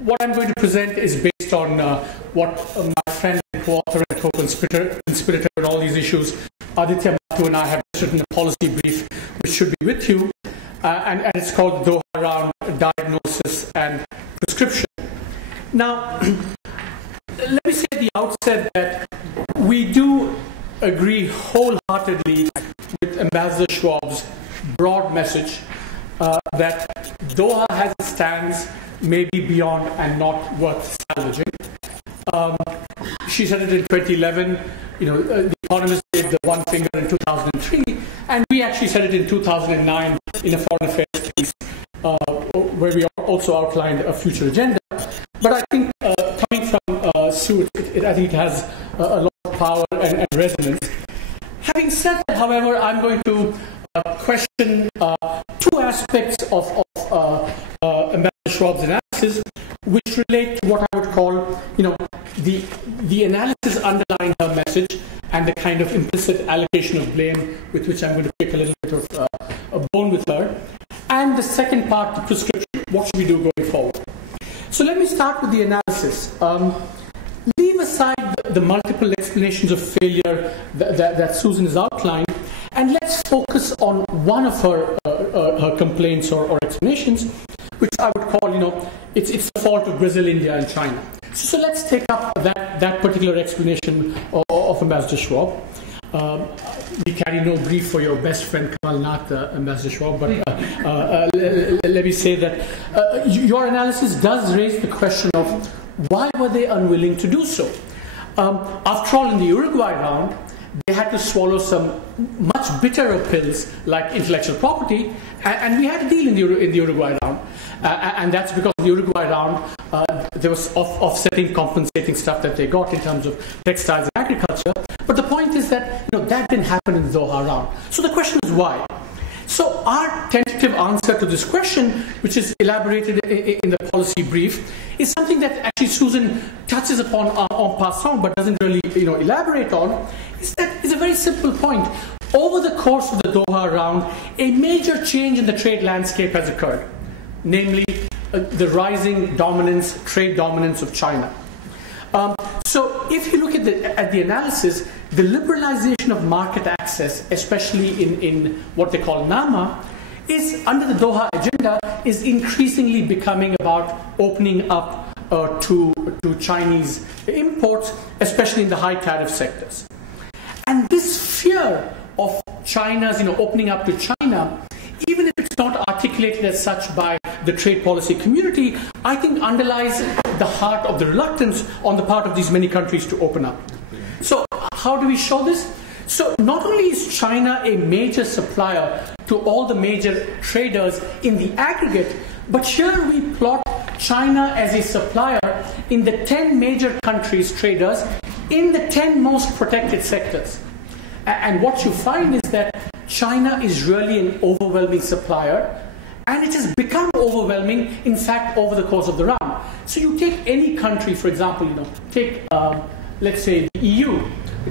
what I'm going to present is based on what my friend and co-author and co-conspirator in all these issues, Aditya Mathu, and I have written a policy brief which should be with you, and it's called Doha Round, Diagnosis and Prescription. Now, let me say at the outset that we do agree wholeheartedly with Ambassador Schwab's broad message that Doha has its stands, maybe beyond and not worth salvaging. She said it in 2011. The Economist gave the one finger in 2003, and we actually said it in 2009 in a foreign affairs piece, where we also outlined a future agenda. But I think coming from Sue, I think it has a lot of power and resonance. Having said that, however, I'm going to question two aspects of Ambassador Schwab's analysis, which relate to what I would call, the analysis underlying her message and the kind of implicit allocation of blame with which I'm going to pick a little bit of a bone with her. And the second part, the prescription, what should we do going forward? So let me start with the analysis. Leave aside the multiple explanations of failure that Susan has outlined, and let's focus on one of her complaints or explanations, which I would call, it's the fault of Brazil, India, and China. So let's take up that particular explanation of Ambassador Schwab. We carry no grief for your best friend Kamal Nath, Ambassador Schwab, but let me say that your analysis does raise the question of why were they unwilling to do so? After all, in the Uruguay round, they had to swallow some much bitterer pills like intellectual property, and we had a deal in the Uruguay round. And that's because in the Uruguay round, there was offsetting, compensating stuff that they got in terms of textiles and agriculture. But the point is that that didn't happen in the Doha round. So the question is why? So our tentative answer to this question, which is elaborated in the policy brief, is something that actually Susan touches upon en passant, but doesn't really elaborate on. Is a very simple point. Over the course of the Doha round, a major change in the trade landscape has occurred, namely the rising trade dominance of China. So if you look at the analysis, the liberalization of market access, especially in what they call NAMA, is under the Doha agenda, is increasingly becoming about opening up to Chinese imports, especially in the high tariff sectors. And this fear of China's opening up to China, even if it's not articulated as such by the trade policy community, I think underlies the heart of the reluctance on the part of these many countries to open up. So how do we show this? So not only is China a major supplier to all the major traders in the aggregate, but here we plot China as a supplier in the 10 major countries traders in the 10 most protected sectors. And what you find is that China is really an overwhelming supplier, and it has become overwhelming, in fact, over the course of the round. So you take any country, for example, take, let's say, the EU.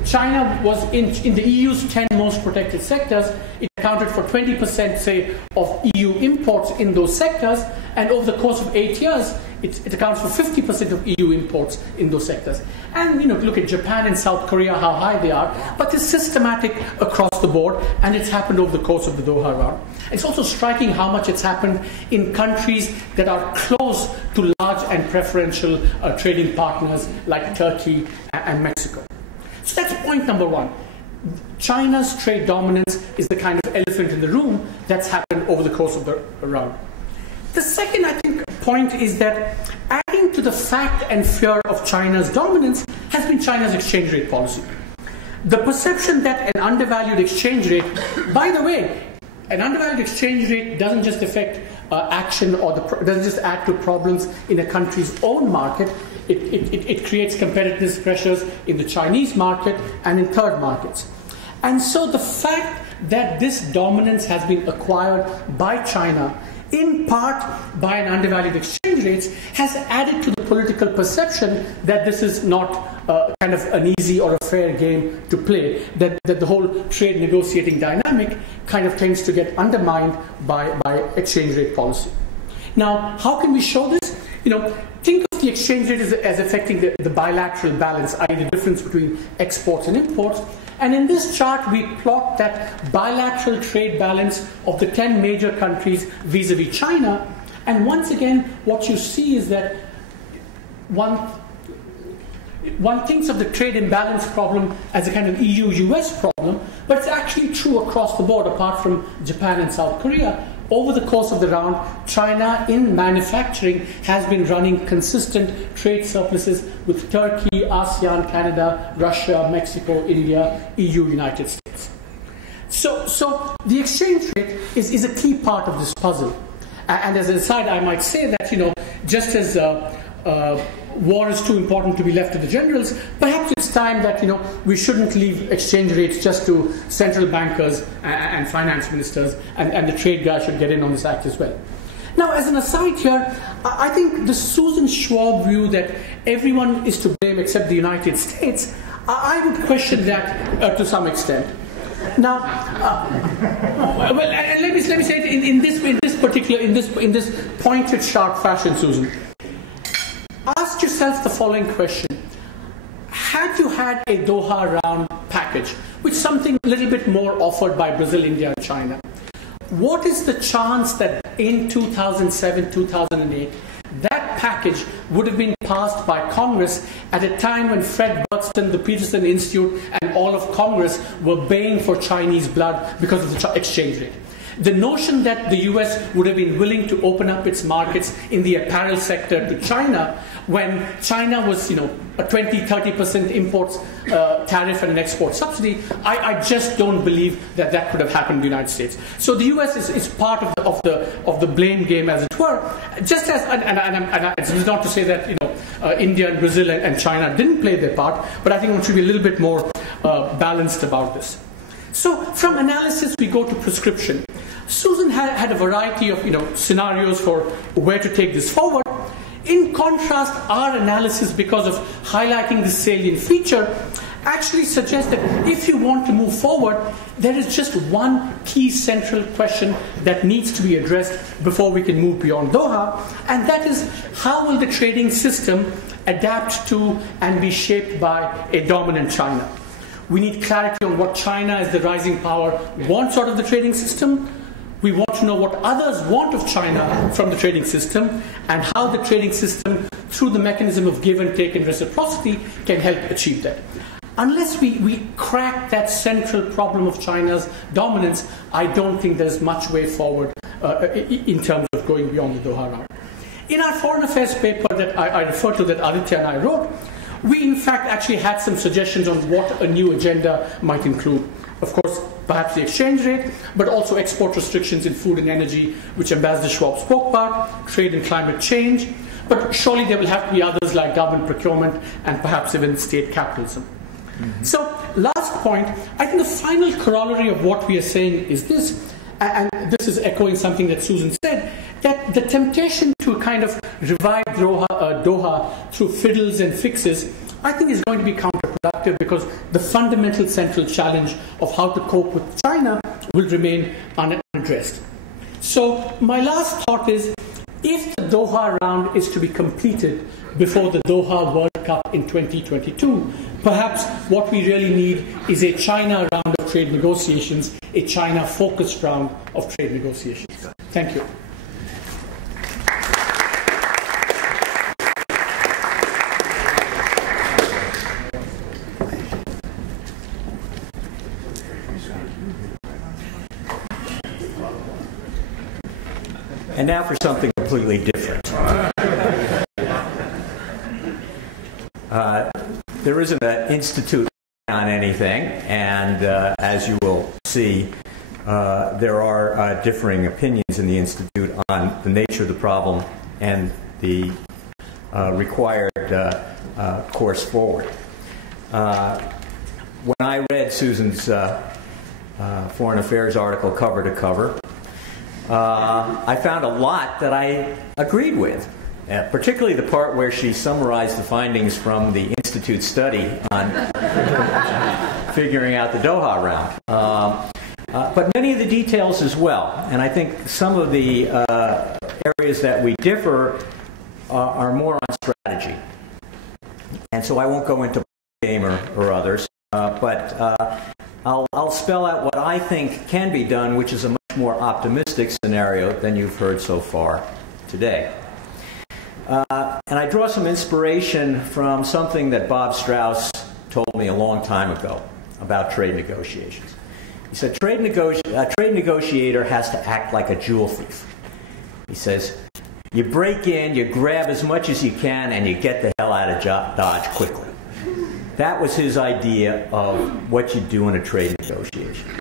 China was in the EU's 10 most protected sectors. It accounted for 20%, say, of EU imports in those sectors, and over the course of 8 years, it accounts for 50% of EU imports in those sectors. And look at Japan and South Korea, how high they are, but it's systematic across the board, and it's happened over the course of the Doha round. It's also striking how much it's happened in countries that are close to large and preferential trading partners like Turkey and Mexico. So that's point number one. China's trade dominance is the kind of elephant in the room that's happened over the course of the round. The second, I think, point is that adding to the fact and fear of China's dominance has been China's exchange rate policy. The perception that an undervalued exchange rate, by the way, an undervalued exchange rate doesn't just affect action or doesn't just add to problems in a country's own market. It creates competitiveness pressures in the Chinese market and in third markets. And so the fact that this dominance has been acquired by China, in part by an undervalued exchange rates, has added to the political perception that this is not kind of an easy or a fair game to play, that the whole trade negotiating dynamic kind of tends to get undermined by exchange rate policy. Now, how can we show this? think of the exchange rate as affecting the bilateral balance, i.e. the difference between exports and imports. And in this chart, we plot that bilateral trade balance of the 10 major countries vis-a-vis China. And once again, what you see is that one thinks of the trade imbalance problem as a kind of EU-US problem, but it's actually true across the board, apart from Japan and South Korea. Over the course of the round, China in manufacturing has been running consistent trade surpluses with Turkey, ASEAN, Canada, Russia, Mexico, India, EU, United States. So the exchange rate is a key part of this puzzle. And as an aside, I might say that, just as war is too important to be left to the generals, perhaps it's time that we shouldn't leave exchange rates just to central bankers and finance ministers, and the trade guy should get in on this act as well. Now, as an aside here, I think the Susan Schwab view that everyone is to blame except the United States, I would question that to some extent. Now, well, and let me say it in this pointed, sharp fashion, Susan. Ask yourself the following question. Had you had a Doha Round package, with something a little bit more offered by Brazil, India, and China, what is the chance that in 2007, 2008, that package would have been passed by Congress at a time when Fred Buxton, the Peterson Institute, and all of Congress were baying for Chinese blood because of the exchange rate? The notion that the US would have been willing to open up its markets in the apparel sector to China when China was, a 20-30% imports tariff and an export subsidy, I just don't believe that could have happened in the United States. So the US is part of the blame game, as it were. Just as, and it's not to say that India and Brazil and China didn't play their part, but I think we should be a little bit more balanced about this. So from analysis, we go to prescription. Susan had a variety of scenarios for where to take this forward. In contrast, our analysis, because of highlighting this salient feature, actually suggests that if you want to move forward, there is just one key central question that needs to be addressed before we can move beyond Doha, and that is, how will the trading system adapt to and be shaped by a dominant China? We need clarity on what China, as the rising power, wants out of the trading system. We want to know what others want of China from the trading system, and how the trading system, through the mechanism of give and take and reciprocity, can help achieve that. Unless we crack that central problem of China's dominance, I don't think there's much way forward in terms of going beyond the Doha Round. In our foreign affairs paper that I referred to, that Aditya and I wrote, we in fact actually had some suggestions on what a new agenda might include. Of course, perhaps the exchange rate, but also export restrictions in food and energy, which Ambassador Schwab spoke about, trade and climate change. But surely there will have to be others like government procurement and perhaps even state capitalism. Mm-hmm. So, last point, I think the final corollary of what we are saying is this, and this is echoing something that Susan said, that the temptation to kind of revive Doha through fiddles and fixes, I think is going to be counterproductive, because the fundamental central challenge of how to cope with China will remain unaddressed. So my last thought is, if the Doha Round is to be completed before the Doha World Cup in 2022, perhaps what we really need is a China round of trade negotiations, a China-focused round of trade negotiations. Thank you. And now for something completely different. There isn't an institute on anything, and as you will see, there are differing opinions in the institute on the nature of the problem and the required course forward. When I read Susan's Foreign Affairs article cover to cover, I found a lot that I agreed with, particularly the part where she summarized the findings from the Institute study on figuring out the Doha Round. But many of the details as well. And I think some of the areas that we differ are more on strategy. And so I won't go into game or others, but I'll spell out what I think can be done, which is a much more optimistic scenario than you've heard so far today. And I draw some inspiration from something that Bob Strauss told me a long time ago about trade negotiations. He said, a trade negotiator has to act like a jewel thief. He says, you break in, you grab as much as you can, and you get the hell out of Dodge quickly. That was his idea of what you do in a trade negotiation.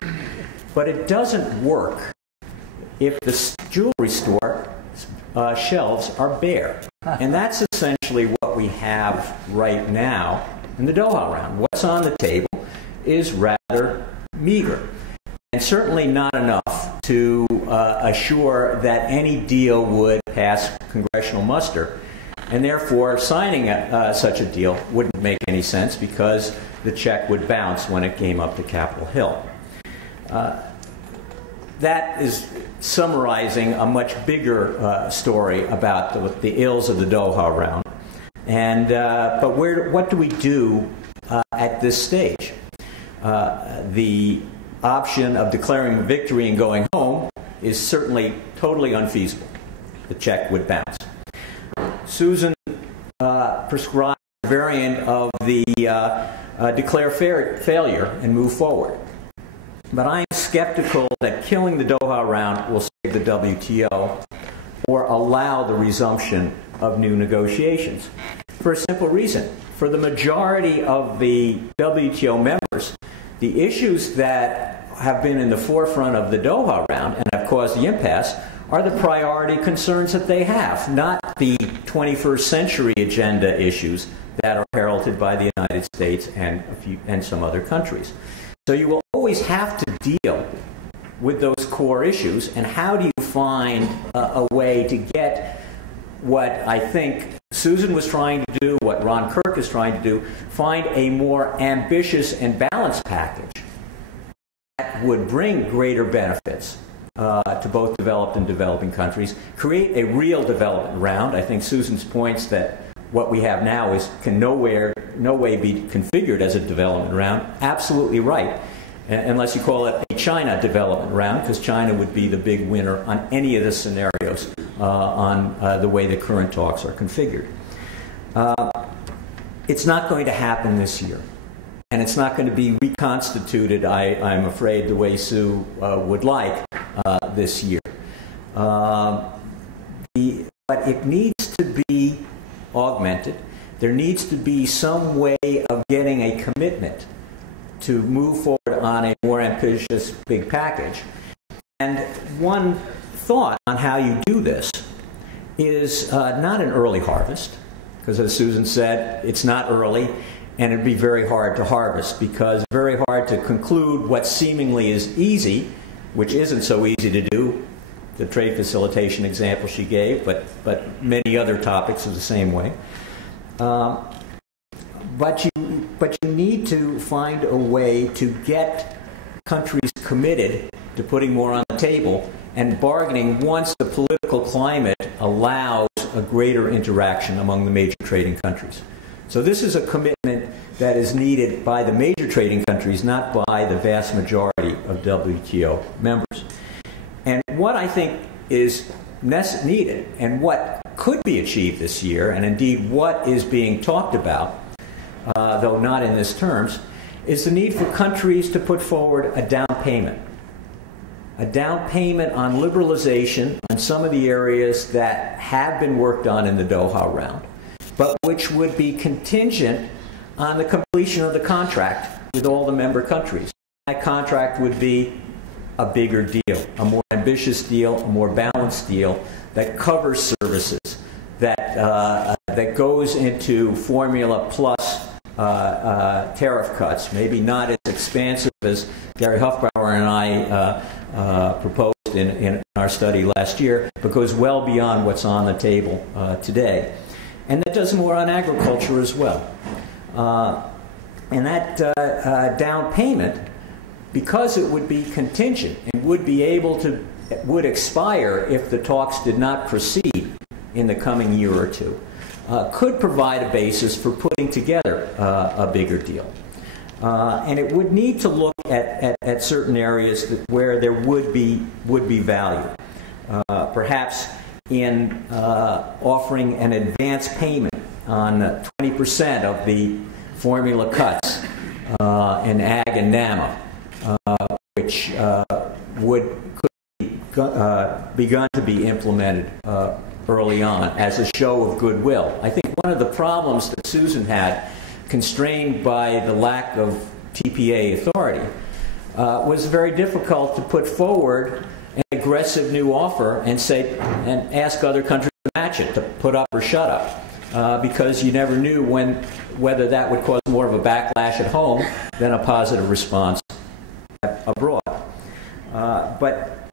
But it doesn't work if the jewelry store shelves are bare. And that's essentially what we have right now in the Doha Round. What's on the table is rather meager, and certainly not enough to assure that any deal would pass congressional muster. And therefore, signing such a deal wouldn't make any sense because the check would bounce when it came up to Capitol Hill. That is summarizing a much bigger story about the ills of the Doha Round. And, but what do we do at this stage? The option of declaring victory and going home is certainly totally unfeasible. The check would bounce. Susan prescribed a variant of the declare failure and move forward. But I am skeptical that killing the Doha Round will save the WTO or allow the resumption of new negotiations. For a simple reason. For the majority of the WTO members, the issues that have been in the forefront of the Doha Round and have caused the impasse are the priority concerns that they have, not the 21st century agenda issues that are heralded by the United States and some other countries. So you will always have to deal with those core issues, and how do you find a way to get what I think Susan was trying to do, what Ron Kirk is trying to do, find a more ambitious and balanced package that would bring greater benefits to both developed and developing countries, create a real development round. I think Susan's points that what we have now can no way be configured as a development round, absolutely right, unless you call it a China development round, because China would be the big winner on any of the scenarios on the way the current talks are configured. It's not going to happen this year, and it's not going to be reconstituted, I'm afraid, the way Sue would like this year. But it needs to be augmented. There needs to be some way of getting a commitment to move forward on a more ambitious big package. And one thought on how you do this is not an early harvest, because as Susan said, it's not early, and it'd be very hard to harvest, because it's very hard to conclude what seemingly is easy, which isn't so easy to do, the trade facilitation example she gave, but many other topics are the same way. But you need to find a way to get countries committed to putting more on the table and bargaining once the political climate allows a greater interaction among the major trading countries. So this is a commitment that is needed by the major trading countries, not by the vast majority of WTO members. And what I think is needed and what could be achieved this year, and indeed what is being talked about, though not in this terms, is the need for countries to put forward a down payment. A down payment on liberalization on some of the areas that have been worked on in the Doha Round, but which would be contingent on the completion of the contract with all the member countries. That contract would be a bigger deal, a more ambitious deal, a more balanced deal that covers services, that goes into formula plus tariff cuts, maybe not as expansive as Gary Huffbauer and I proposed in our study last year, but goes well beyond what's on the table today. And that does more on agriculture as well. And that down payment, because it would be contingent and would expire if the talks did not proceed in the coming year or two could provide a basis for putting together a bigger deal. And it would need to look at certain areas where there would be value. Perhaps in offering an advance payment on 20% of the formula cuts in Ag and NAMA, which could be begun to be implemented early on as a show of goodwill. I think one of the problems that Susan had, constrained by the lack of TPA authority, was very difficult to put forward an aggressive new offer and ask other countries to match it, to put up or shut up, because you never knew whether that would cause more of a backlash at home than a positive response abroad. But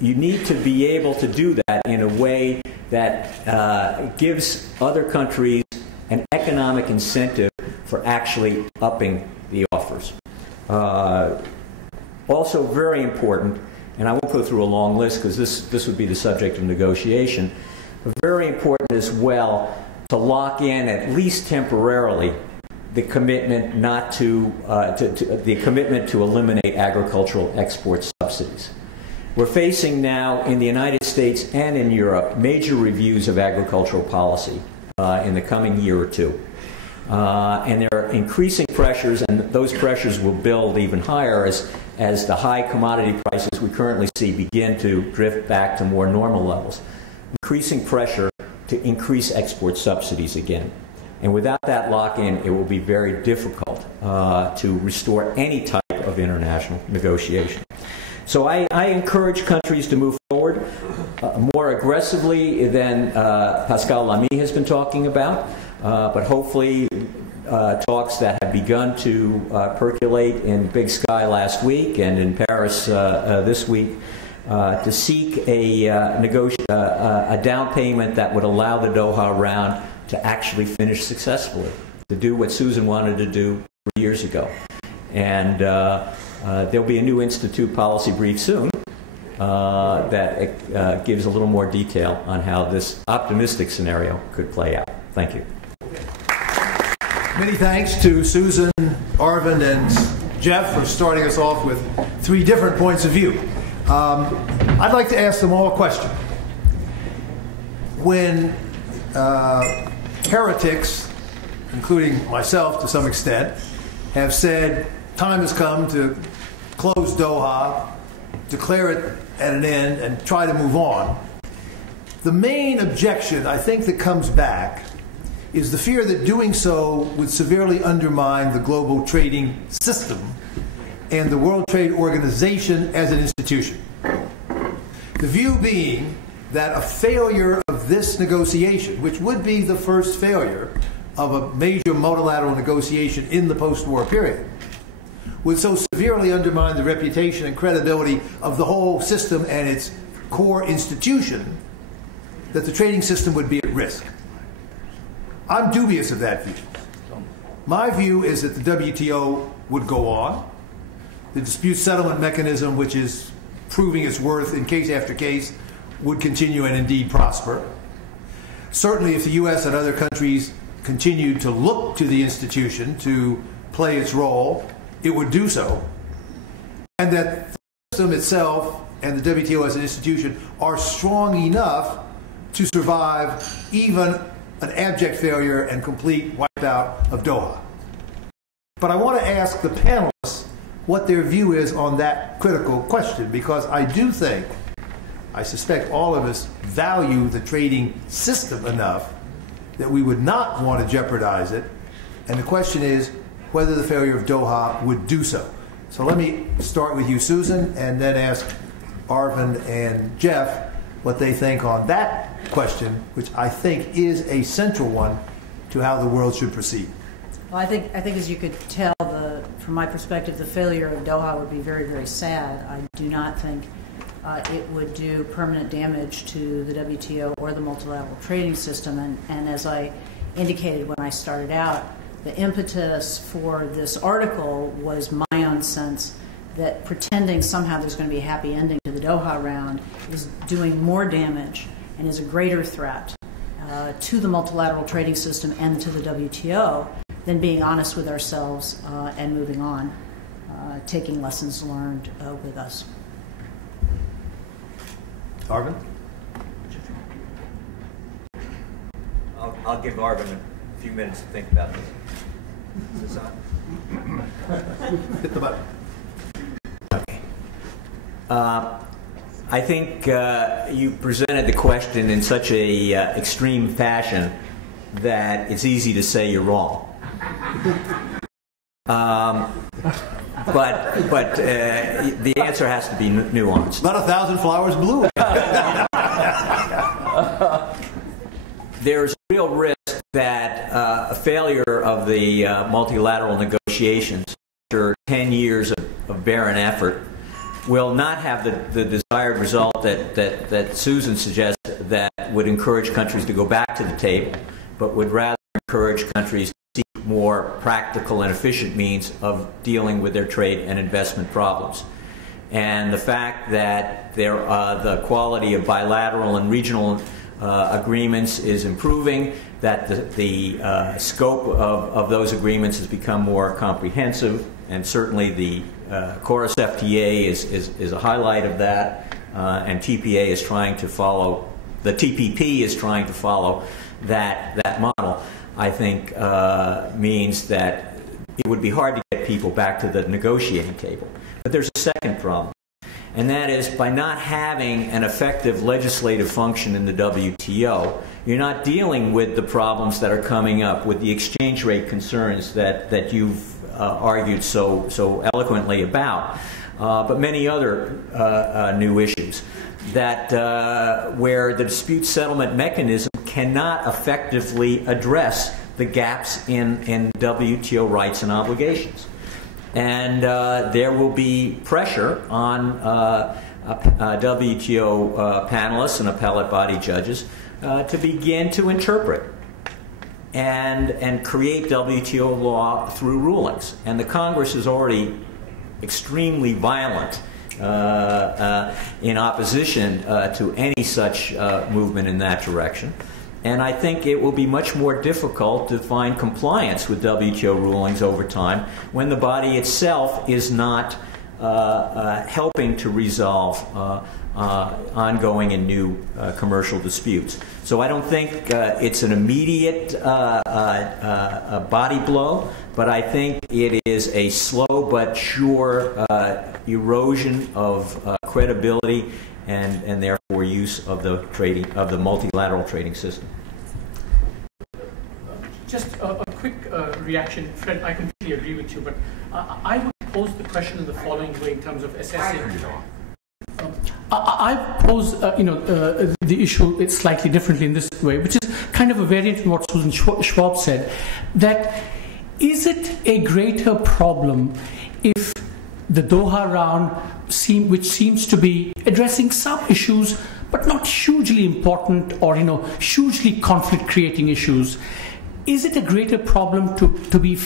you need to be able to do that in a way that gives other countries an economic incentive for actually upping the offers. Also very important, and I won't go through a long list because this would be the subject of negotiation, but very important as well to lock in, at least temporarily, the commitment the commitment to eliminate agricultural export subsidies. We're facing now in the United States and in Europe major reviews of agricultural policy in the coming year or two. And there are increasing pressures, and those pressures will build even higher as the high commodity prices we currently see begin to drift back to more normal levels. Increasing pressure to increase export subsidies again. And without that lock-in, it will be very difficult to restore any type of international negotiation. So I encourage countries to move forward more aggressively than Pascal Lamy has been talking about, but hopefully talks that have begun to percolate in Big Sky last week and in Paris this week to seek a down payment that would allow the Doha Round to actually finish successfully, to do what Susan wanted to do 3 years ago. And there'll be a new Institute policy brief soon that gives a little more detail on how this optimistic scenario could play out. Thank you. Many thanks to Susan, Arvind, and Jeff for starting us off with 3 different points of view. I'd like to ask them all a question. When heretics, including myself to some extent, have said time has come to close Doha, declare it at an end, and try to move on, the main objection I think that comes back is the fear that doing so would severely undermine the global trading system and the World Trade Organization as an institution. The view being that a failure of this negotiation, which would be the first failure of a major multilateral negotiation in the post-war period, would so severely undermine the reputation and credibility of the whole system and its core institution that the trading system would be at risk. I'm dubious of that view. My view is that the WTO would go on. The dispute settlement mechanism, which is proving its worth in case after case, would continue and indeed prosper. Certainly if the U.S. and other countries continued to look to the institution to play its role, it would do so. And that the system itself and the WTO as an institution are strong enough to survive even an abject failure and complete wipeout of Doha. But I want to ask the panelists what their view is on that critical question, because I do think, I suspect all of us value the trading system enough that we would not want to jeopardize it. And the question is whether the failure of Doha would do so. So let me start with you, Susan, and then ask Arvind and Jeff what they think on that question, which I think is a central one to how the world should proceed. Well, I think as you could tell, from my perspective, the failure of Doha would be very, very sad. I do not think it would do permanent damage to the WTO or the multilateral trading system. And as I indicated when I started out, the impetus for this article was my own sense that pretending somehow there's going to be a happy ending to the Doha Round is doing more damage and is a greater threat to the multilateral trading system and to the WTO than being honest with ourselves and moving on, taking lessons learned with us. Arvin? I'll give Arvin a few minutes to think about this. Is this on? Hit the button. Okay. I think you presented the question in such a extreme fashion that it's easy to say you're wrong. But the answer has to be nuanced. Not 1,000 flowers bloom. There's a real risk that a failure of the multilateral negotiations after 10 years of barren effort will not have the desired result that Susan suggests, that would encourage countries to go back to the table, but would rather encourage countries to seek more practical and efficient means of dealing with their trade and investment problems. And the fact that the quality of bilateral and regional agreements is improving, that the scope of those agreements has become more comprehensive, and certainly the Chorus FTA is a highlight of that, and TPA is trying to follow, the TPP is trying to follow that model, I think means that it would be hard to get people back to the negotiating table. But there's a second problem, and that is, by not having an effective legislative function in the WTO, you're not dealing with the problems that are coming up, with the exchange rate concerns that you've argued so eloquently about, but many other new issues that where the dispute settlement mechanism cannot effectively address the gaps in WTO rights and obligations. And there will be pressure on WTO panelists and appellate body judges to begin to interpret and create WTO law through rulings. And the Congress is already extremely violent in opposition to any such movement in that direction. And I think it will be much more difficult to find compliance with WTO rulings over time when the body itself is not helping to resolve ongoing and new commercial disputes. So I don't think it's an immediate body blow, but I think it is a slow but sure erosion of credibility and therefore use of the multilateral trading system. Just a quick reaction, Fred. I completely agree with you, but I would pose the question in the following way in terms of assessing. I pose, the issue it's slightly differently in this way, which is kind of a variant in what Susan Schwab said. That is it a greater problem if the Doha Round, which seems to be addressing some issues, but not hugely important or hugely conflict-creating issues, is it a greater problem to be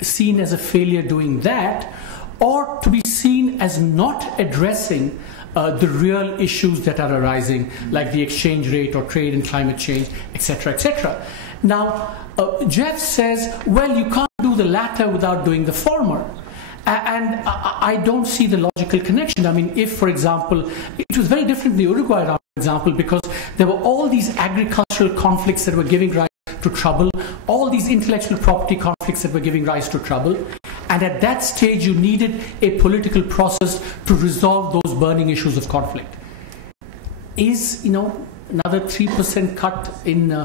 seen as a failure doing that, or to be seen as not addressing the real issues that are arising, like the exchange rate or trade and climate change, etc., etc. Now, Jeff says, well, you can't do the latter without doing the former. And I don't see the logical connection. I mean, if, for example, it was very different in the Uruguay round, for example, because there were all these agricultural conflicts that were giving rise to trouble, all these intellectual property conflicts that were giving rise to trouble. And at that stage, you needed a political process to resolve those burning issues of conflict. Is, another 3% cut in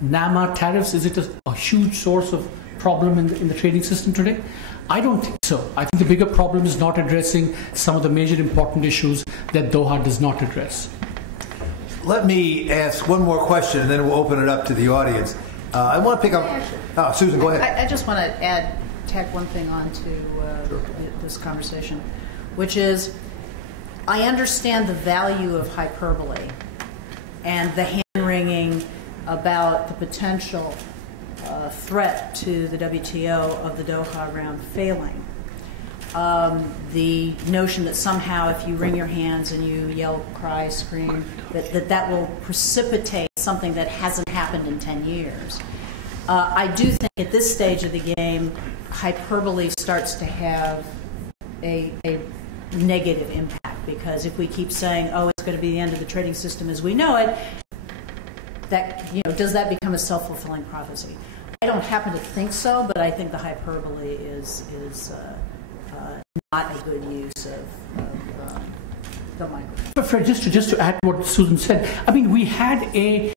NAMA tariffs, is it a huge source of problem in the trading system today? I don't think so. I think the bigger problem is not addressing some of the major important issues that Doha does not address. Let me ask one more question, and then we'll open it up to the audience. I want to pick up... Susan, go ahead. I just want to tack one thing on to this conversation, which is, I understand the value of hyperbole and the hand-wringing about the potential threat to the WTO of the Doha Round failing. The notion that somehow if you wring your hands and you yell, cry, scream, that will precipitate something that hasn't happened in 10 years. I do think at this stage of the game, hyperbole starts to have a negative impact, because if we keep saying, oh, it's going to be the end of the trading system as we know it, that, does that become a self-fulfilling prophecy? I don't happen to think so, but I think the hyperbole is not a good use of the microphone. But Fred, just to add what Susan said, I mean, we had a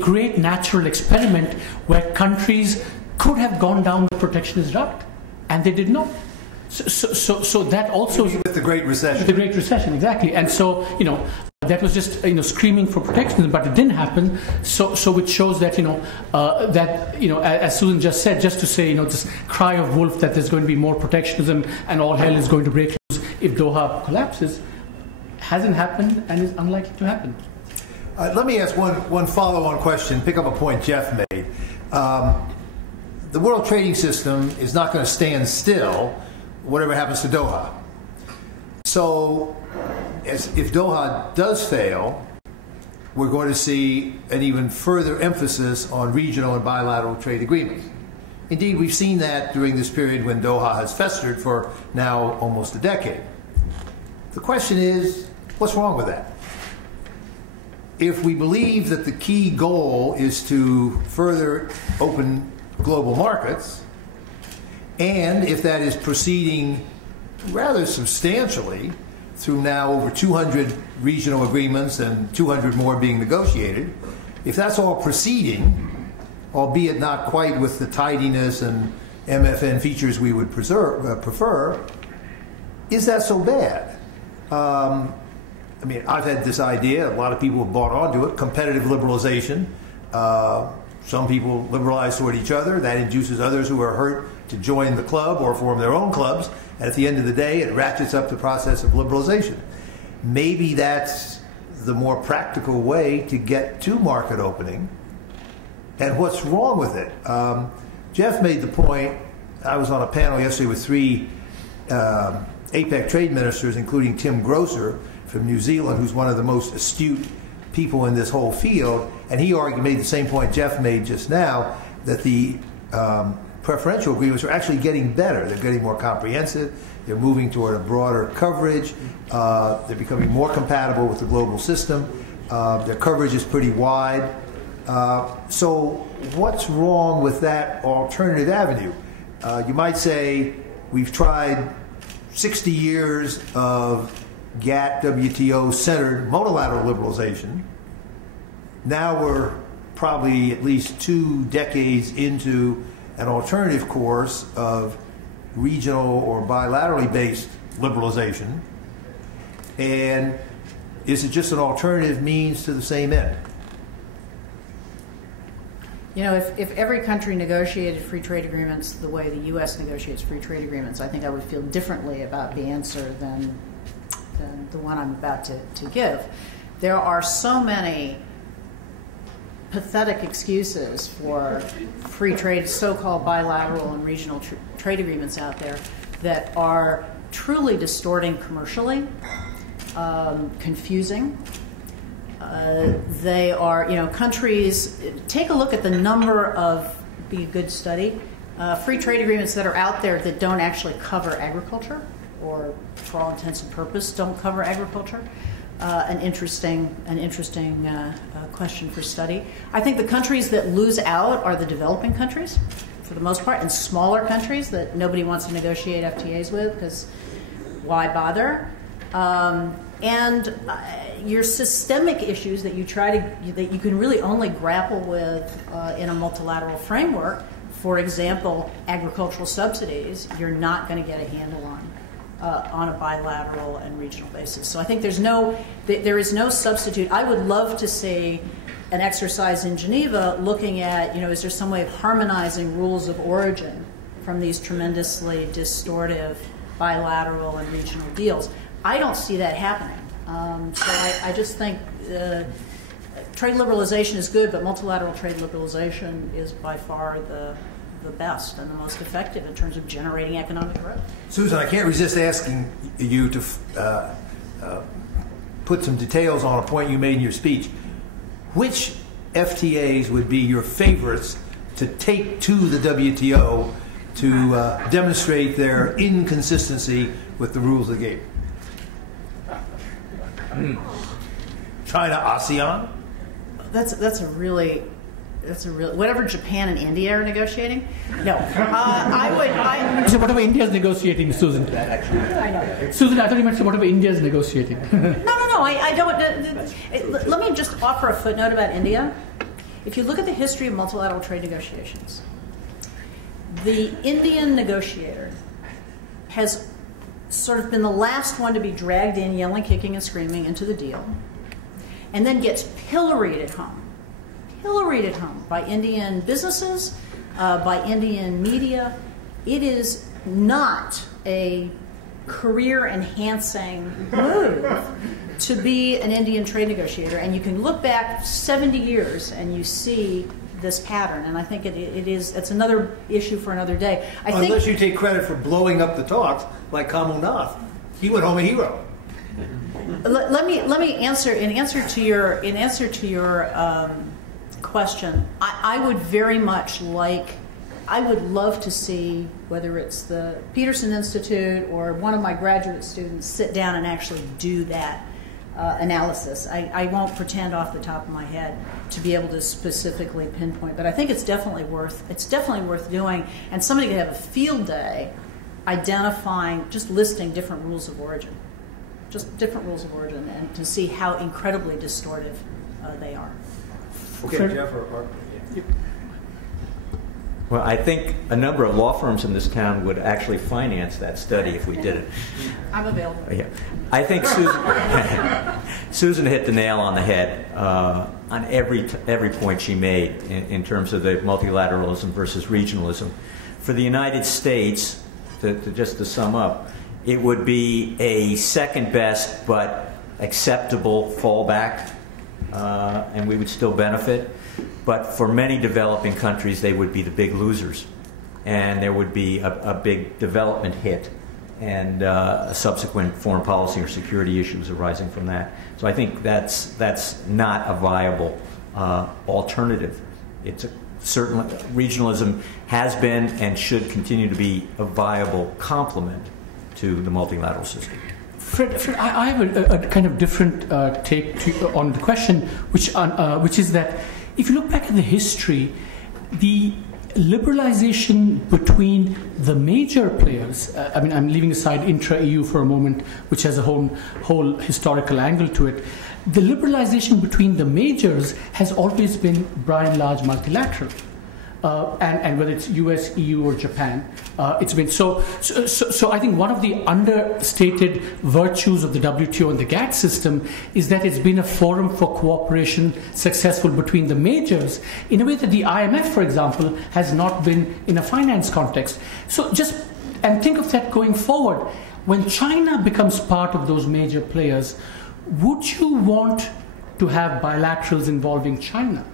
great natural experiment where countries could have gone down the protectionist route, and they did not. So that also with the Great Recession. With the Great Recession, exactly. And so that was just screaming for protectionism, but it didn't happen. So which shows that as Susan just said, just to say this cry of wolf that there's going to be more protectionism and all hell is going to break loose if Doha collapses, hasn't happened and is unlikely to happen. Let me ask one follow-on question. Pick up a point Jeff made. The world trading system is not going to stand still, whatever happens to Doha. So, if Doha does fail, we're going to see an even further emphasis on regional and bilateral trade agreements. Indeed, we've seen that during this period when Doha has festered for now almost a decade. The question is, what's wrong with that? If we believe that the key goal is to further open global markets, and if that is proceeding rather substantially through now over 200 regional agreements and 200 more being negotiated, if that's all proceeding, albeit not quite with the tidiness and MFN features we would prefer, is that so bad? I mean, I've had this idea, a lot of people have bought onto it, competitive liberalization. Some people liberalize toward each other. That induces others who are hurt to join the club or form their own clubs. And at the end of the day, it ratchets up the process of liberalization. Maybe that's the more practical way to get to market opening. And what's wrong with it? Jeff made the point, I was on a panel yesterday with 3 APEC trade ministers, including Tim Grosser from New Zealand, who's one of the most astute people in this whole field, and he made the same point Jeff made just now, that the preferential agreements are actually getting better. They're getting more comprehensive. They're moving toward a broader coverage. They're becoming more compatible with the global system. Their coverage is pretty wide. So what's wrong with that alternative avenue? You might say we've tried 60 years of GATT, WTO-centered multilateral liberalization. Now we're probably at least 2 decades into an alternative course of regional or bilaterally based liberalization. And is it just an alternative means to the same end? If every country negotiated free trade agreements the way the U.S. negotiates free trade agreements, I think I would feel differently about the answer than the one I'm about to give. There are so many pathetic excuses for free trade, so-called bilateral and regional trade agreements out there that are truly distorting commercially, confusing. They are, countries, take a look at the number of, be a good study, free trade agreements that are out there that don't actually cover agriculture, or for all intents and purposes don't cover agriculture. An interesting question for study. I think the countries that lose out are the developing countries, for the most part, and smaller countries that nobody wants to negotiate FTAs with, because why bother? And your systemic issues that you that you can really only grapple with in a multilateral framework, for example, agricultural subsidies, you're not going to get a handle on a bilateral and regional basis. So I think there is no substitute. I would love to see an exercise in Geneva looking at, is there some way of harmonizing rules of origin from these tremendously distortive bilateral and regional deals? I don't see that happening. So I just think trade liberalization is good, but multilateral trade liberalization is by far the best and the most effective in terms of generating economic growth. Susan, I can't resist asking you to put some details on a point you made in your speech. Which FTAs would be your favorites to take to the WTO to demonstrate their inconsistency with the rules of the game? China, ASEAN? That's a really whatever Japan and India are negotiating. No, I So whatever India is negotiating, Susan. I know. Susan, I thought you meant whatever India is negotiating. No. I don't. Let me just offer a footnote about India. If you look at the history of multilateral trade negotiations, the Indian negotiator has sort of been the last one to be dragged in, yelling, kicking, and screaming into the deal, and then gets pilloried at home by Indian businesses, by Indian media. It is not a career-enhancing move to be an Indian trade negotiator. And you can look back 70 years and you see this pattern. And I think it's another issue for another day. Unless you take credit for blowing up the talks like Kamal Nath. He went home a hero. Let me answer in answer to your question. I would very much I would love to see whether it's the Peterson Institute or one of my graduate students sit down and actually do that analysis. I won't pretend off the top of my head to be able to specifically pinpoint, but I think it's definitely worth doing. And somebody could have a field day identifying, just listing different rules of origin. Just different rules of origin, and to see how incredibly distortive they are. Okay, Jeff, yeah. Well, I think a number of law firms in this town would actually finance that study if we did it. I'm available. Yeah. I think Susan hit the nail on the head on every point she made in terms of the multilateralism versus regionalism. For the United States, just to sum up, it would be a second best but acceptable fallback, and we would still benefit. But for many developing countries, they would be the big losers, and there would be a big development hit and subsequent foreign policy or security issues arising from that. So I think that's not a viable alternative. Certainly, regionalism has been and should continue to be a viable complement to the multilateral system. Fred, I have a kind of different take on the question, which is that if you look back at the history, the liberalization between the major players, I'm leaving aside intra-EU for a moment, which has a whole historical angle to it. The liberalization between the majors has always been, by and large, multilateral. And whether it's US, EU, or Japan, it's been so. I think one of the understated virtues of the WTO and the GATT system is that it's been a forum for cooperation successful between the majors in a way that the IMF, for example, has not been in a finance context. And think of that going forward. When China becomes part of those major players, would you want to have bilaterals involving China?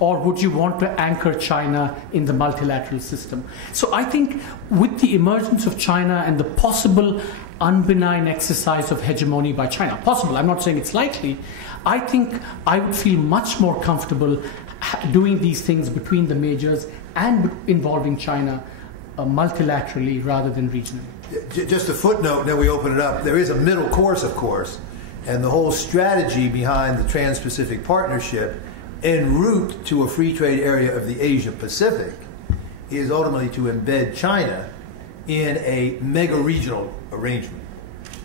Or would you want to anchor China in the multilateral system? So I think with the emergence of China and the possible unbenign exercise of hegemony by China, possible, I'm not saying it's likely, I think I would feel much more comfortable doing these things between the majors and involving China multilaterally rather than regionally. Just a footnote, and then we open it up. There is a middle course, of course, and the whole strategy behind the Trans-Pacific Partnership en route to a free trade area of the Asia-Pacific is ultimately to embed China in a mega-regional arrangement.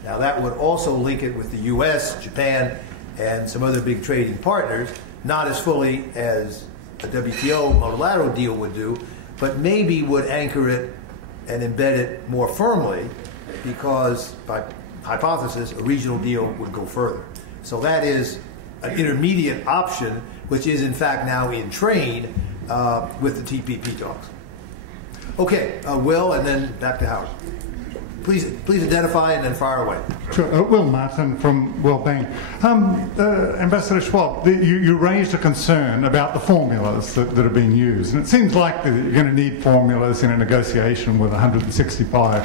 Now, that would also link it with the U.S., Japan, and some other big trading partners, not as fully as a WTO multilateral deal would do, but maybe would anchor it and embed it more firmly because, by hypothesis, a regional deal would go further. So that is an intermediate option, which is in fact now in train with the TPP talks. Okay, Will, and then back to Howard. Please identify and then fire away. Sure. Will Martin from Wellbeing. Ambassador Schwab, you raised a concern about the formulas that are being used, and it seems like you're going to need formulas in a negotiation with 165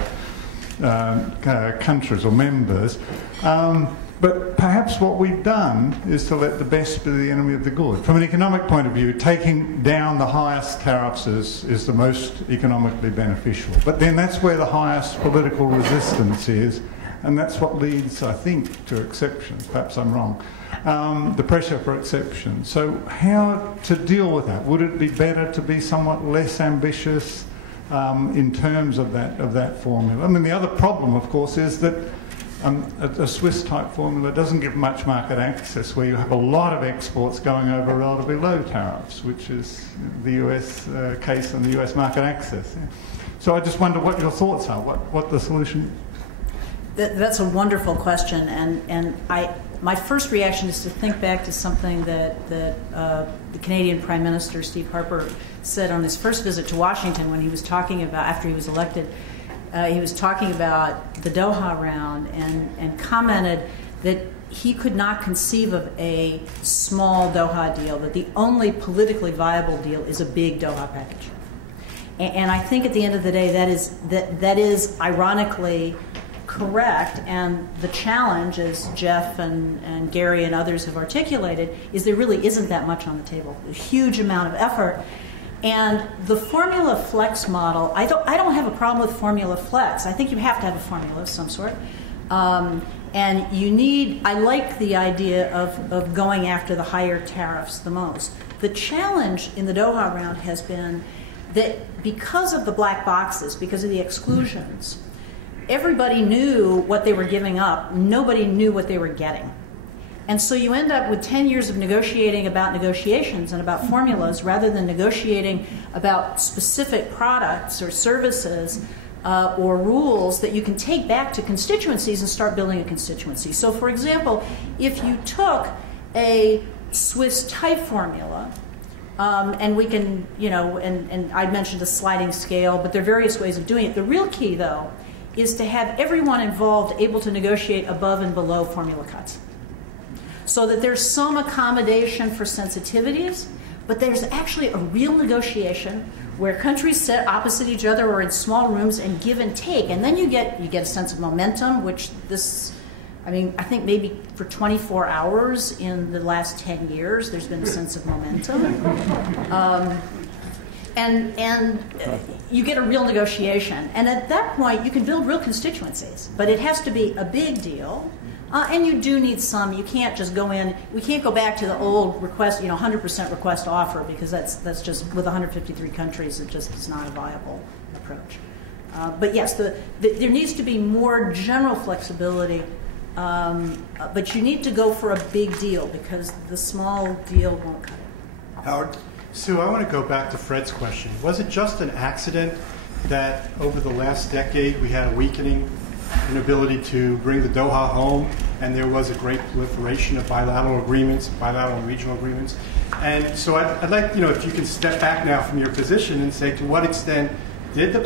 countries or members. But perhaps what we've done is to let the best be the enemy of the good. From an economic point of view, taking down the highest tariffs is the most economically beneficial. But then that's where the highest political resistance is, and that's what leads, I think, to exceptions. Perhaps I'm wrong. The pressure for exceptions. So how to deal with that? Would it be better to be somewhat less ambitious in terms of that formula? I mean, the other problem, of course, is that a Swiss-type formula doesn't give much market access, where you have a lot of exports going over relatively low tariffs, which is the US case on the US market access. Yeah. So I just wonder what your thoughts are, what the solution is. That's a wonderful question, and my first reaction is to think back to something that the Canadian Prime Minister, Steve Harper, said on his first visit to Washington when he was talking about, after he was elected, he was talking about the Doha Round and commented that he could not conceive of a small Doha deal, that the only politically viable deal is a big Doha package. And I think at the end of the day that is ironically correct, and the challenge, as Jeff and Gary and others have articulated, is there really isn't that much on the table. A huge amount of effort. And the formula flex model, I don't have a problem with formula flex. I think you have to have a formula of some sort. And I like the idea of going after the higher tariffs the most. The challenge in the Doha Round has been that because of the black boxes, because of the exclusions, everybody knew what they were giving up. Nobody knew what they were getting. And so you end up with 10 years of negotiating about negotiations and about formulas rather than negotiating about specific products or services or rules that you can take back to constituencies and start building a constituency. So for example, if you took a Swiss type formula, and we can, and I mentioned a sliding scale, but there are various ways of doing it. The real key, though, is to have everyone involved able to negotiate above and below formula cuts, so that there's some accommodation for sensitivities, but there's actually a real negotiation where countries sit opposite each other or in small rooms and give and take, and then you get a sense of momentum, which I think maybe for 24 hours in the last 10 years there's been a sense of momentum. And you get a real negotiation. And at that point, you can build real constituencies. But it has to be a big deal. And you do need some. You can't just go in. We can't go back to the old request, 100% request offer, because that's just, with 153 countries, it just is not a viable approach. But yes, there needs to be more general flexibility. But you need to go for a big deal, because the small deal won't cut it. Howard? Sue, I want to go back to Fred's question. Was it just an accident that over the last decade we had a weakening inability to bring the Doha home, and there was a great proliferation of bilateral agreements, bilateral and regional agreements? And so I'd like, if you can step back now from your position and say, to what extent did the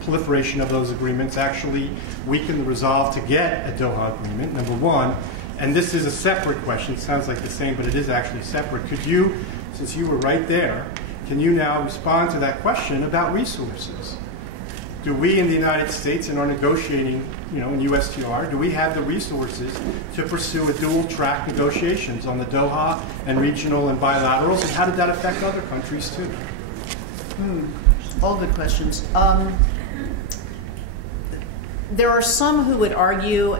proliferation of those agreements actually weaken the resolve to get a Doha agreement, number one? And this is a separate question. It sounds like the same, but it is actually separate. Could you, since you were right there, can you now respond to that question about resources? Do we in the United States, in our negotiating, in USTR, do we have the resources to pursue a dual-track negotiations on the Doha and regional and bilaterals? And how did that affect other countries too? All good questions. There are some who would argue,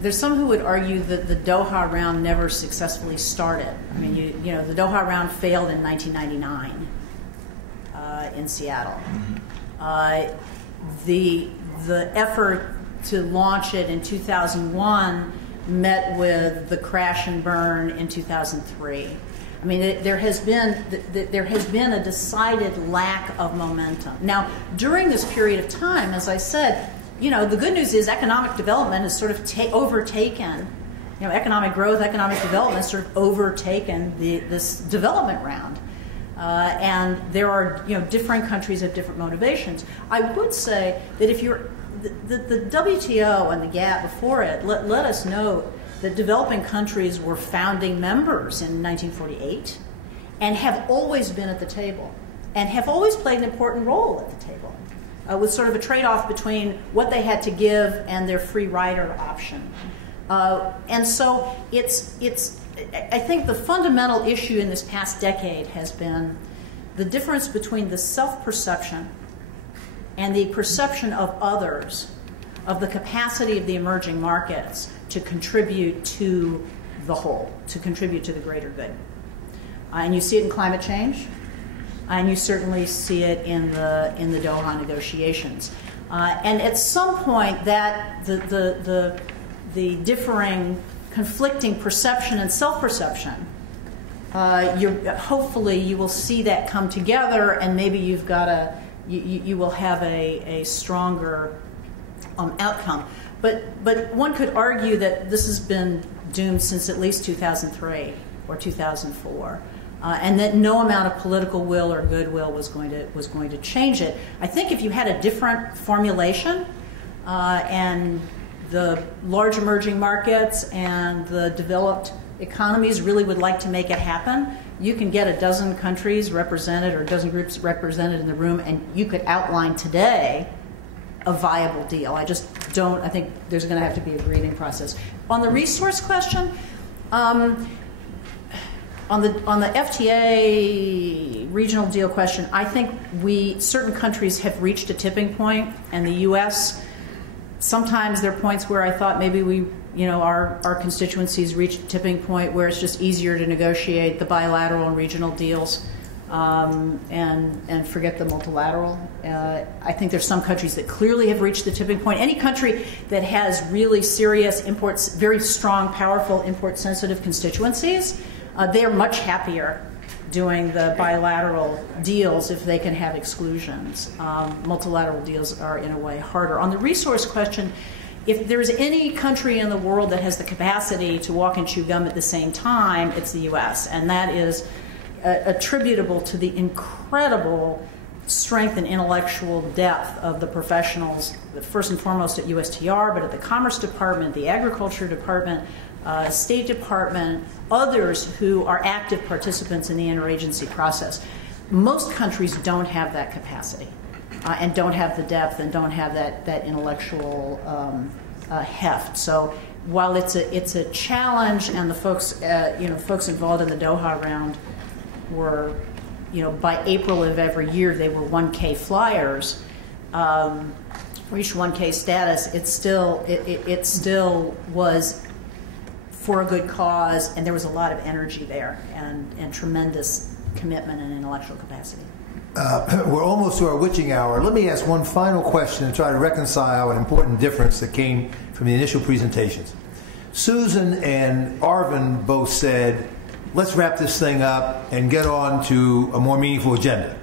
there's some who would argue that the Doha Round never successfully started. I mean, the Doha Round failed in 1999 in Seattle. The effort to launch it in 2001 met with the crash and burn in 2003. I mean, there has been a decided lack of momentum. Now, during this period of time, as I said, the good news is economic development has sort of overtaken, economic growth, economic development has sort of overtaken this development round. And there are, different countries have different motivations. I would say that if the WTO and the GATT before it let us know that developing countries were founding members in 1948 and have always been at the table and have always played an important role at the table. with sort of a trade-off between what they had to give and their free rider option. And so I think the fundamental issue in this past decade has been the difference between the self-perception and the perception of others of the capacity of the emerging markets to contribute to the whole, to contribute to the greater good. And you see it in climate change, and you certainly see it in the Doha negotiations. And at some point, that the differing, conflicting perception and self-perception, hopefully you will see that come together, and maybe you will have a stronger outcome. But one could argue that this has been doomed since at least 2003 or 2004. And that no amount of political will or goodwill was going to change it. I think if you had a different formulation, and the large emerging markets and the developed economies really would like to make it happen, you can get a dozen countries represented or a dozen groups represented in the room, and you could outline today a viable deal. I think there's going to have to be a grieving process. On the resource question, on the FTA regional deal question, I think certain countries have reached a tipping point, and the U.S. sometimes there are points where I thought maybe our constituencies reached a tipping point where it's just easier to negotiate the bilateral and regional deals and forget the multilateral. I think there's some countries that clearly have reached the tipping point. Any country that has really serious imports, very strong, powerful import-sensitive constituencies, they are much happier doing the bilateral deals if they can have exclusions. Multilateral deals are, in a way, harder. On the resource question, if there's any country in the world that has the capacity to walk and chew gum at the same time, it's the U.S., and that is attributable to the incredible strength and intellectual depth of the professionals, first and foremost at USTR, but at the Commerce Department, the Agriculture Department, State Department, others who are active participants in the interagency process. Most countries don't have that capacity and don't have the depth and don't have that intellectual heft. So while it's a challenge, and the folks involved in the Doha Round were, by April of every year they were 1K flyers, reached 1K status. It still was for a good cause, and there was a lot of energy there and tremendous commitment and intellectual capacity. We're almost to our witching hour. Let me ask one final question and try to reconcile an important difference that came from the initial presentations. Susan and Arvind both said, let's wrap this thing up and get on to a more meaningful agenda.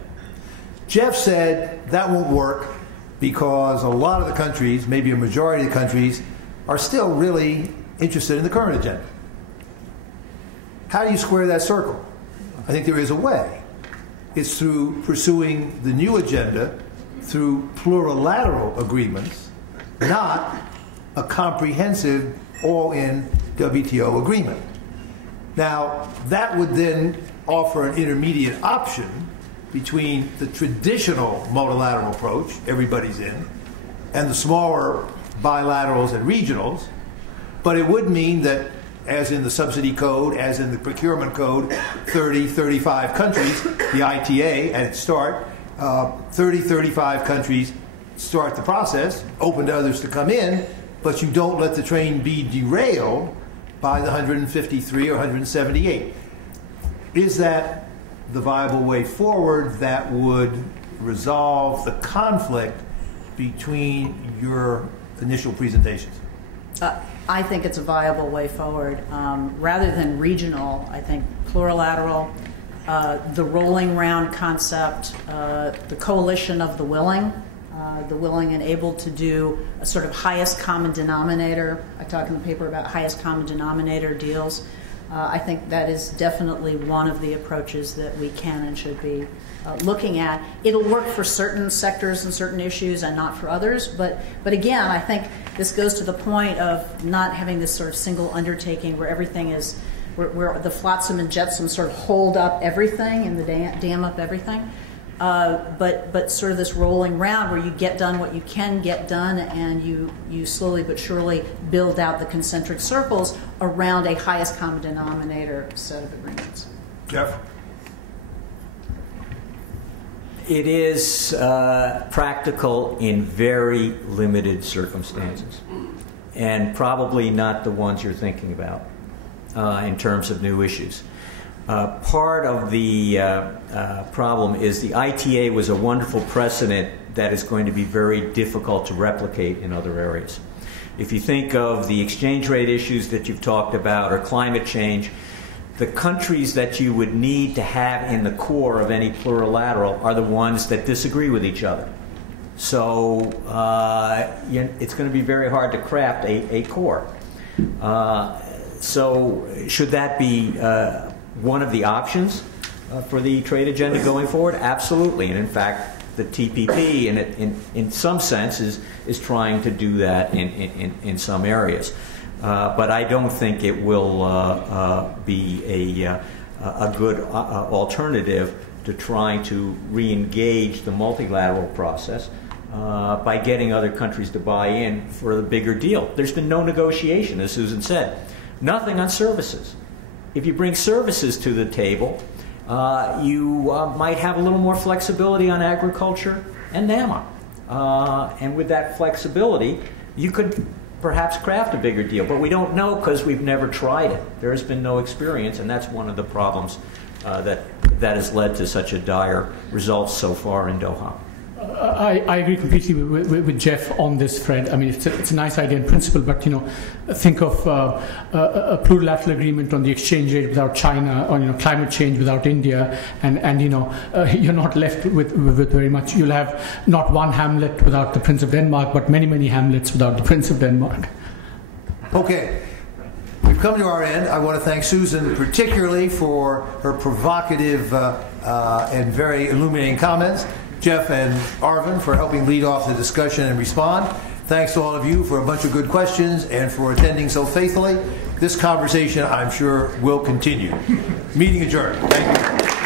Jeff said that won't work because a lot of the countries, maybe a majority of the countries, are still really interested in the current agenda. How do you square that circle? I think there is a way. It's through pursuing the new agenda through plurilateral agreements, not a comprehensive all-in WTO agreement. Now, that would then offer an intermediate option between the traditional multilateral approach, everybody's in, and the smaller bilaterals and regionals. But it would mean that, as in the subsidy code, as in the procurement code, 30, 35 countries, the ITA at its start, 30, 35 countries start the process, open to others to come in, but you don't let the train be derailed by the 153 or 178. Is that the viable way forward that would resolve the conflict between your initial presentations? I think it's a viable way forward. Rather than regional, I think plurilateral, the rolling round concept, the coalition of the willing and able to do a sort of highest common denominator. I talk in the paper about highest common denominator deals. I think that is definitely one of the approaches that we can and should be looking at. It'll work for certain sectors and certain issues and not for others, but again, I think this goes to the point of not having this sort of single undertaking where everything is, where the flotsam and jetsam sort of hold up everything and the dam up everything. but sort of this rolling round where you get done what you can get done, and you slowly but surely build out the concentric circles around a highest common denominator set of agreements. Jeff? It is practical in very limited circumstances, and probably not the ones you're thinking about in terms of new issues. Part of the problem is the ITA was a wonderful precedent that is going to be very difficult to replicate in other areas. If you think of the exchange rate issues that you've talked about, or climate change, the countries that you would need to have in the core of any plurilateral are the ones that disagree with each other. So it's going to be very hard to craft a core. So should that be one of the options for the trade agenda going forward? Absolutely. And in fact, the TPP, in some sense, is trying to do that in some areas. But I don't think it will be a good alternative to trying to re-engage the multilateral process by getting other countries to buy in for the bigger deal. There's been no negotiation, as Susan said. Nothing on services. If you bring services to the table, you might have a little more flexibility on agriculture and NAMA. And with that flexibility, you could perhaps craft a bigger deal. But we don't know because we've never tried it. There has been no experience, and that's one of the problems that has led to such a dire result so far in Doha. I agree completely with Jeff on this, Fred. I mean, it's a nice idea in principle, but think of a plurilateral agreement on the exchange rate without China, or climate change without India, and you're not left with very much. You'll have not one Hamlet without the Prince of Denmark, but many Hamlets without the Prince of Denmark. Okay. We've come to our end. I want to thank Susan particularly for her provocative and very illuminating comments. Jeff and Arvin for helping lead off the discussion and respond. Thanks to all of you for a bunch of good questions and for attending so faithfully. This conversation, I'm sure, will continue. Meeting adjourned. Thank you.